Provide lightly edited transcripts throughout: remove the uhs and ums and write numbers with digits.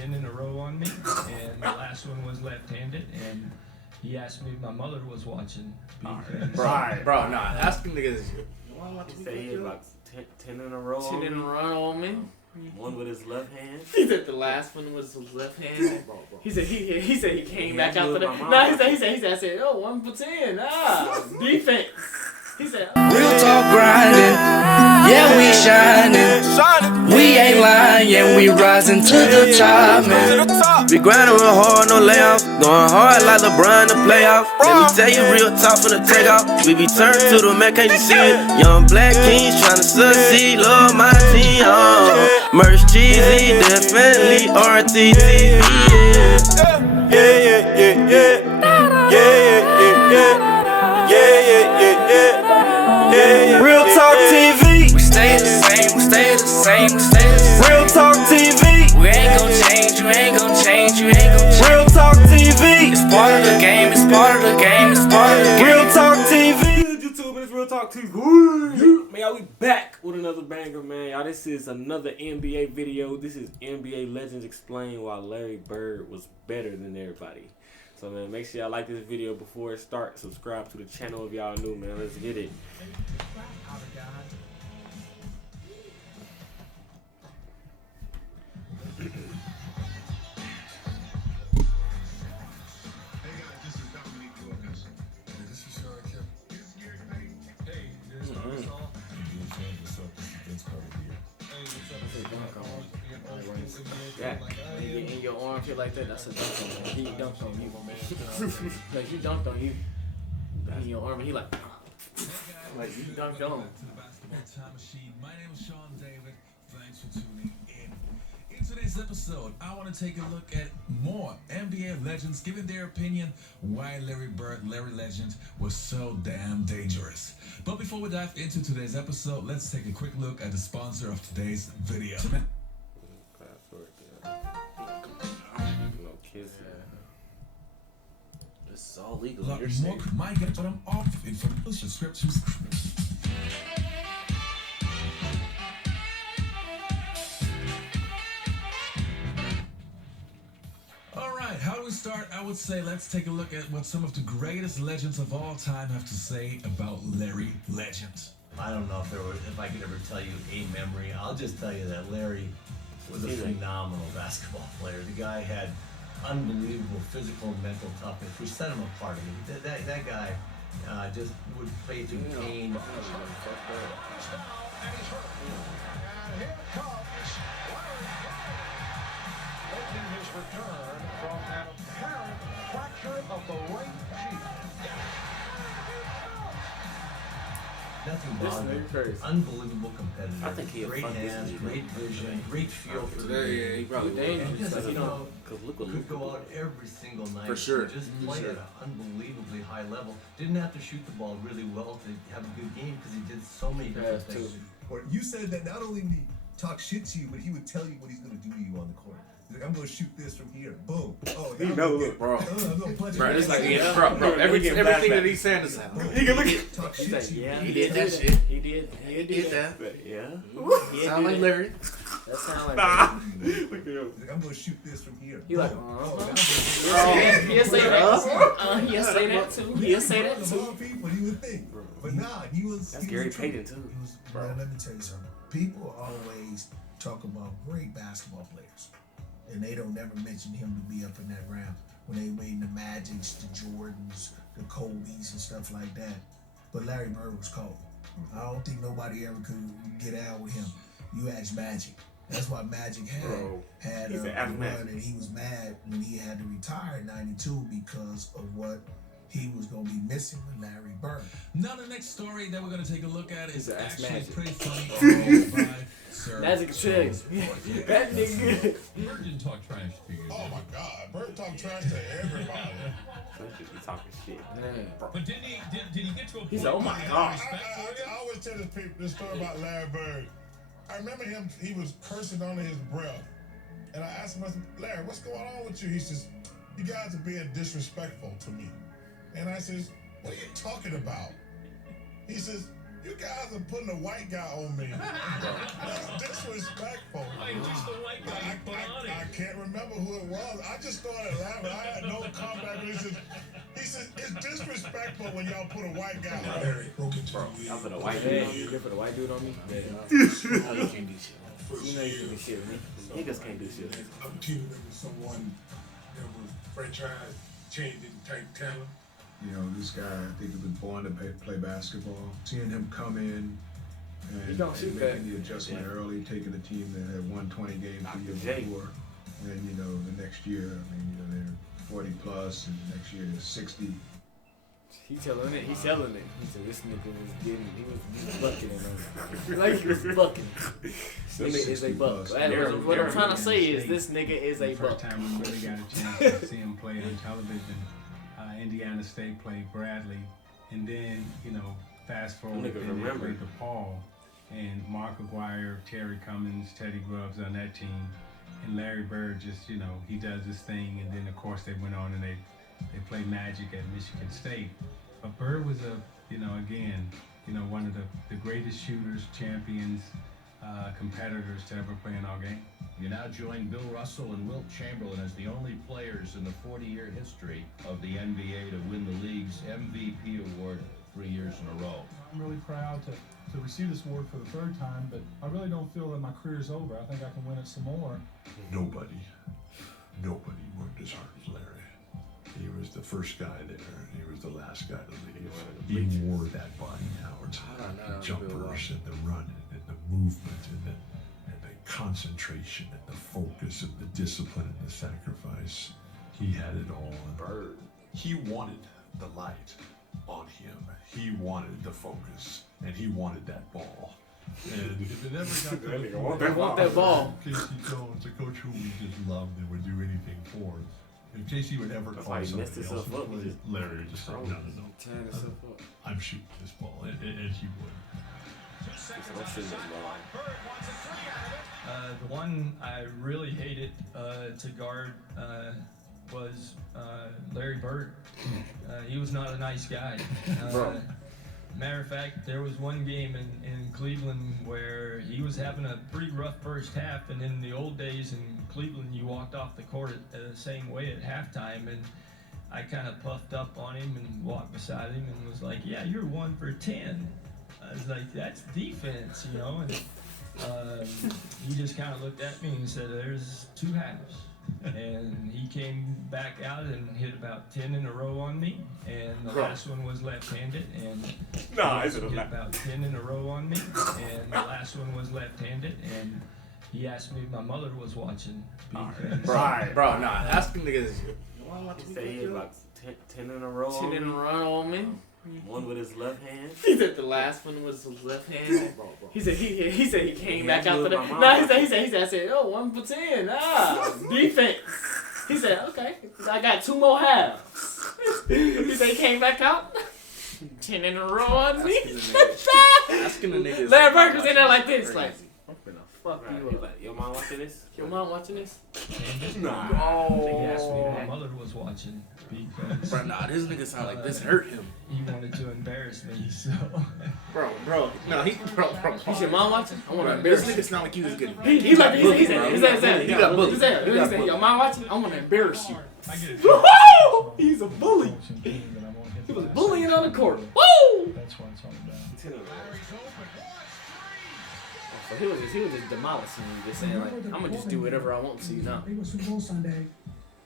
10 in a row on me, and the last one was left-handed, and he asked me if my mother was watching. Bro, nah, asking niggas. He said he had about 10 in a row 10 in a row on me. One with his left hand. He said the last one was his left hand. Bro. He said he came back had to after do it that. by No, mom. he said, I said, oh, 1 for 10. Defense. He said, Real talk grinding, yeah we shining. We ain't lying, yeah we rising to the top, man. We grinding real hard, no layoff. Going hard like LeBron to playoff. Let me tell you real talk from the takeoff. We be turned to the man, can't you see it? Young black kings trying to succeed, love my team. Merch cheesy, definitely RTTV. Real Talk TV. We stay the same, we stay the same, we stay the same. Real Talk TV. We ain't gon' change, you ain't gon' change, you ain't gon' change. Real Talk TV. It's part of the game, it's part of the game, it's part of the game. Real Talk TV. Good YouTube, it's Real Talk TV. Man, y'all, we back with another banger, man. Y'all, this is another NBA video. This is NBA Legends Explain why Larry Bird was better than everybody. So, man, make sure y'all like this video before it starts. Subscribe to the channel if y'all new, man. Let's get it. yeah, in your arm feel like that, that's a dunk on him. He dunked on you, man. Like, you dunked on you. In your arm, and he like you dunked on him. My name is Sean David. Thanks for tuning in. In today's episode, I want to take a look at more NBA legends giving their opinion why Larry Bird, Larry Legend, was so damn dangerous. But before we dive into today's episode, let's take a quick look at the sponsor of today's video. No kids. This is all legal. A lot You're more safe. might get, but I'm off information scriptures. Alright, how do we start? I would say let's take a look at what some of the greatest legends of all time have to say about Larry Legend. I don't know if I could ever tell you a memory. I'll just tell you that Larry was a phenomenal basketball player. The guy had unbelievable physical and mental toughness, which set him apart. I mean, that guy just would play through pain. Making his return from an apparent fracture of the right cheek. Nothing This wrong nigga with crazy. Unbelievable competitor. I think he'll great fuck this hands, nigga. great vision, great feel for the Yeah, game. he probably dangerous. And just, Because you know, Cause look what could go out every single night. For sure. And just play at an unbelievably high level. Didn't have to shoot the ball really well to have a good game because he did so many different Yeah, things. Or you said that not only would he talk shit to you, but he would tell you what he's going to do to you on the court. He's like, I'm going to shoot this from here. Boom. Oh, He I'm know, gonna look, get- bro. I'm going to punch Bro, you. it's like, Yeah. bro, He everything getting that flashback. he's saying is He can look at Talk He's shit like, to you. yeah, He did that shit. He did that. Yeah. He Sound like did Larry. That sound like Nah. Larry. Look at him. He's like, I'm going to shoot this from here. He like, Boom. uh-huh. I'm gonna He'll say that. He'll say that too. He'll say that Of too. all people, he would think. But nah, he was. That's he Gary was a true- Payton too. Man, let me tell you something. People always talk about great basketball players, and they don't ever mention him to be up in that round when they made the Magics, the Jordans, the Kobe's, and stuff like that. But Larry Bird was cold. I don't think nobody ever could get out with him. You ask Magic. That's why Magic had He's a an ask run, Magic. and he was mad when he had to retire in '92 because of what he was going to be missing with Larry Bird. Now the next story that we're going to take a look at is That's actually Magic. pretty funny. by Sir Magic trick. That nigga. Virgin talk trash to you. Oh my God, Bird talk trash to everybody. Some shit be talking shit. But did he get to a point? He said, oh my where he God. had respect for you? I always tell this story about Larry Bird. I remember him, he was cursing under his breath. And I asked him, I said, Larry, what's going on with you? He says, you guys are being disrespectful to me. And I says, what are you talking about? He says, You guys are putting a white guy on me. That's disrespectful. Just the white guy you put on it. I can't remember who it was. I just started laughing. I had no comeback. He said, it's disrespectful when y'all put a white guy on me. Y'all put a white dude on me? You put a white dude on me? Yeah. You can't do shit. You know you can do shit, man. Niggas can't do shit. I'm teaming up with someone that was franchise changing type talent. You know, this guy, I think, has been born to play basketball. Seeing him come in and making the adjustment early, taking a team that had won 20 games the year before, and you know, the next year, I mean, you know, they're 40 plus, and the next year is 60. He's selling it. He said, this nigga was getting, he was bucking it. Like he was bucking. This nigga is a buck. What I'm trying to say is this nigga is a buck. The first time we really got a chance to see him play on television, Indiana State played Bradley, and then, you know, fast forward, and they played DePaul, and Mark Aguirre, Terry Cummins, Teddy Grubbs on that team, and Larry Bird just, you know, he does his thing, and then of course they went on and they played Magic at Michigan State. But Bird was one of the greatest shooters, champions, competitors to ever play in our game. You now join Bill Russell and Wilt Chamberlain as the only players in the 40-year history of the NBA to win the league's MVP award 3 years in a row. I'm really proud to receive this award for the third time, but I really don't feel that my career is over. I think I can win it some more. Nobody worked as hard as Larry. He was the first guy there. He was the last guy to leave. He wore that body out. The jumpers and the running and the movement and the concentration and the focus and the discipline and the sacrifice. He had it all. Bird. He wanted the light on him. He wanted the focus, and he wanted that ball. And if it ever got to that ball. Casey Jones, a coach who we just loved and would do anything for. If Casey would ever call somebody else to play, Larry would just say, no. I'm shooting this ball, and he would. The one I really hated to guard was Larry Bird. He was not a nice guy. Matter of fact, there was one game in Cleveland where he was having a pretty rough first half, and in the old days in Cleveland, you walked off the court the same way at halftime, and I kind of puffed up on him and walked beside him and was like, yeah, you're 1 for 10. I was like, that's defense, you know, and he just kind of looked at me and said, there's 2 halves. And he came back out and hit about 10 in a row on me, and the last one was left-handed, and hit about 10 in a row on me, and the last one was left-handed, and he asked me if my mother was watching. Bro, asking niggas. He said he hit about 10 in a row. 10 in a row on me. One with his left hand. He said the last one was his left hand. Bro. He said he came back out for that. No, he said I said, 1 for 10. Defense. He said, okay, I got 2 more halves. He said he came back out. 10 in a row on me. Asking the niggas. Larry Bird was in there like this, like, I'm finna fuck you up. Like, your mom watching this? Your mom watching this? Nah. He asked me if my mother was watching because this nigga sound like this hurt him. He wanted to embarrass me, so. Bro. No, He's your mom watching? I want to this embarrass nigga sound like he was getting. He said, He said, your mom watching? I want to embarrass you. Woo! He's a bully. He was bullying on the court. Woo! That's what it's all about. So he was just demolishing me, just saying like, I'm gonna just do whatever I want to you now. It was Super Bowl Sunday.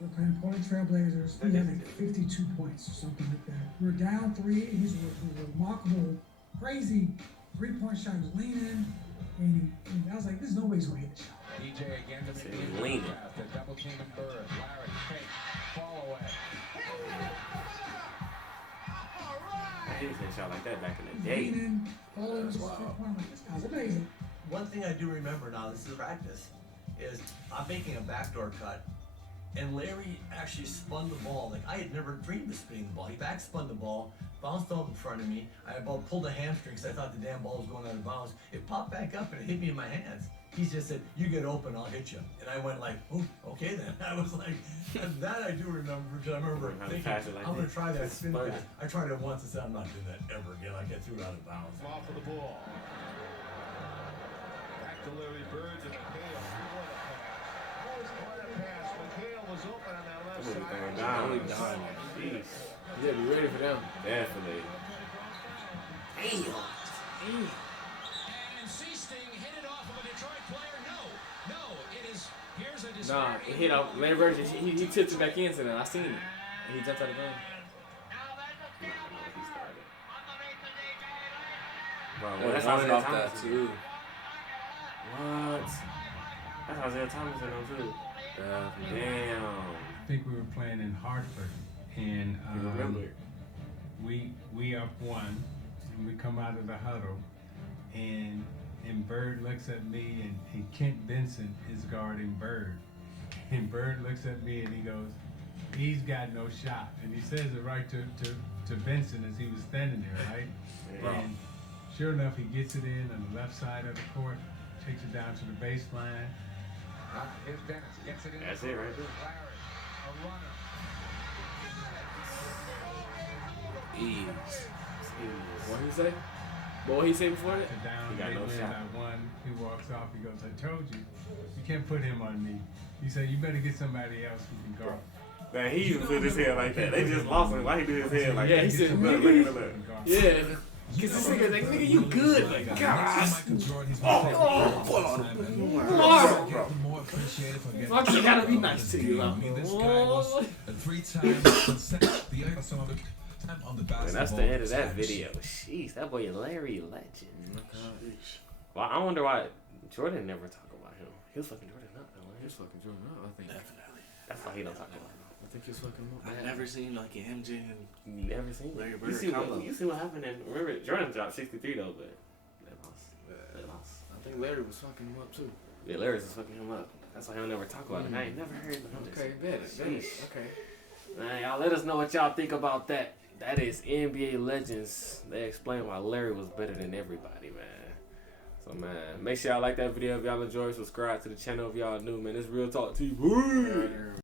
We're playing Portland Trailblazers. We had like 52 points or something like that. We were down 3. He's a remarkable, crazy 3-point shot. He was leaning, and I was like, there's no way he's gonna hit the shot. DJ again to He's leaning. Double team and Bird. Larry, fake, fall away. He was hitting shot like that back in the day. Leaning, falling, this guy's amazing. One thing I do remember now, this is practice, is I'm making a backdoor cut, and Larry actually spun the ball. Like, I had never dreamed of spinning the ball. He back spun the ball, bounced out in front of me. I about pulled a hamstring because I thought the damn ball was going out of bounds. It popped back up and it hit me in my hands. He just said, "You get open, I'll hit you." And I went like, "Oh, okay then." I was like, that I do remember because I remember thinking, I'm going to try that spin pass. I tried it once and said, "I'm not doing that ever again." I get threw out of bounds. Off of the ball. Back to Larry Bird to McHale. What a pass. McHale was open on that left side. You gotta be ready for them. Definitely. Damn. And Seasting hit it off of a Detroit player. No, it is. Here's a Nah, disparity. it hit off. Larry Bird, he tipped it back into them. I seen it. And he jumped out of the gun. Bro, That's running off off that that too. What? That's Isaiah Thomas in them too. Damn. I think we were playing in Hartford, and we up one, and we come out of the huddle, and Bird looks at me, and Kent Benson is guarding Bird, and Bird looks at me and he goes, "He's got no shot," and he says it right to Benson as he was standing there, right? Yeah. And sure enough, he gets it in on the left side of the court, takes it down to the baseline. Here's Dennis. Gets it in. That's it right there. Larry, a runner. What he say? What he say before that? Down, He got they no win shot. by one. He walks off. He goes, "I told you, you can't put him on me." He said, "You better get somebody else who can guard." Man, he even put his head like that. They just lost him. Why he did his head like Yeah, that? he said, look, "Nigga." look, look. Yeah. Cause this nigga like, "Nigga, you good." Like, gosh. Fuck, you gotta be nice to you. And that's the end of that video. Jeez, that boy Larry Legend. Well, I wonder why Jordan never talk about him. He was fucking Jordan up, though. He's fucking Jordan up, I think. Definitely. That's why he don't talk about him. I think he's fucking up. I've never seen like an MJ and never seen Larry Bird. You see what happened? And remember, Jordan dropped 63 though, but they lost. I think Larry was fucking him up too. Yeah, Larry was fucking him up. That's why he'll never talk about it. I ain't never heard of him. Okay, bet it. Okay. Man, y'all let us know what y'all think about that. That is NBA Legends. They explain why Larry was better than everybody, man. So, man, make sure y'all like that video if y'all enjoy. Subscribe to the channel if y'all new, man. It's Real Talk TV.